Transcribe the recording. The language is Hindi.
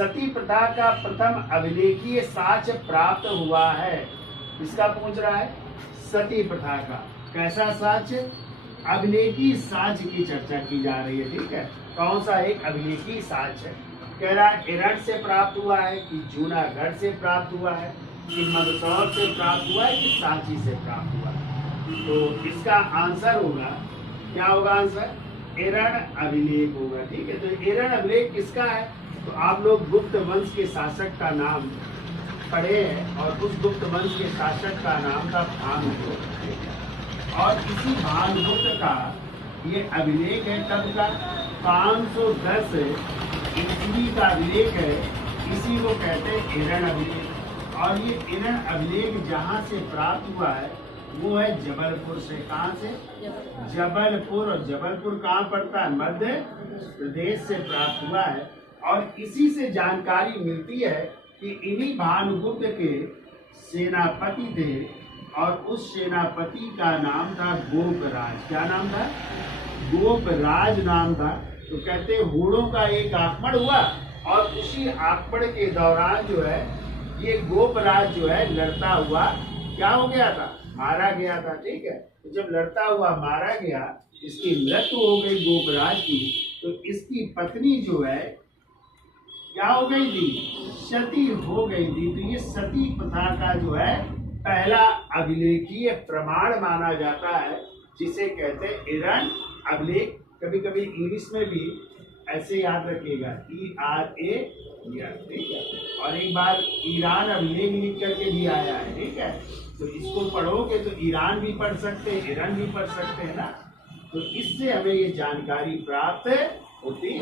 सती प्रथा का प्रथम अभिलेखीय साक्ष्य प्राप्त हुआ है। इसका पूछ रहा है सती प्रथा का कैसा साक्ष्य, अभिलेखी साक्ष्य की चर्चा की जा रही है। ठीक है, कौन सा एक अभिलेखी साक्ष्य, कह रहा है एरठ से प्राप्त हुआ है कि जूनागढ़ से प्राप्त हुआ है कि मंदसौर से प्राप्त हुआ है कि सांची से प्राप्त हुआ है। तो इसका आंसर होगा, क्या होगा आंसर, एरठ अभिलेख होगा। ठीक है, तो एरठ अभिलेख किसका है, तो आप लोग गुप्त वंश के शासक का नाम पढ़े हैं और उस गुप्त वंश के शासक का नाम था भानुगुप्त, और इसी भानुगुप्त का ये अभिलेख है कब का, 510 ईस्वी का अभिलेख है। इसी को कहते हैं एरठ अभिलेख। और ये एरठ अभिलेख जहाँ से प्राप्त हुआ है वो है जबलपुर से। कहाँ से, जबलपुर। और जबलपुर कहाँ पड़ता है, मध्य प्रदेश से प्राप्त हुआ है। और इसी से जानकारी मिलती है कि इन्हीं भानुगुप्त के सेनापति थे और उस सेनापति का नाम था गोपराज। क्या नाम था, गोपराज नाम था। तो कहते हैं होड़ों का एक आक्रमण हुआ और उसी आक्रमण के दौरान जो है ये गोपराज जो है लड़ता हुआ क्या हो गया था, मारा गया था। ठीक है, तो जब लड़ता हुआ मारा गया, इसकी मृत्यु हो गई गोपराज की, तो इसकी पत्नी जो है क्या हो गई थी, सती हो गई थी। तो ये सती प्रथा का जो है पहला अभिलेखीय प्रमाण माना जाता है, जिसे कहते हैं एरठ अभिलेख। कभी कभी इंग्लिश में भी ऐसे याद रखिएगा, ERA। ठीक है, और एक बार ईरान अभिलेख लिख करके भी आया है। ठीक है, तो इसको पढ़ोगे तो ईरान भी पढ़ सकते हैं, ईरान भी पढ़ सकते हैं ना। तो इससे हमें ये जानकारी प्राप्त होती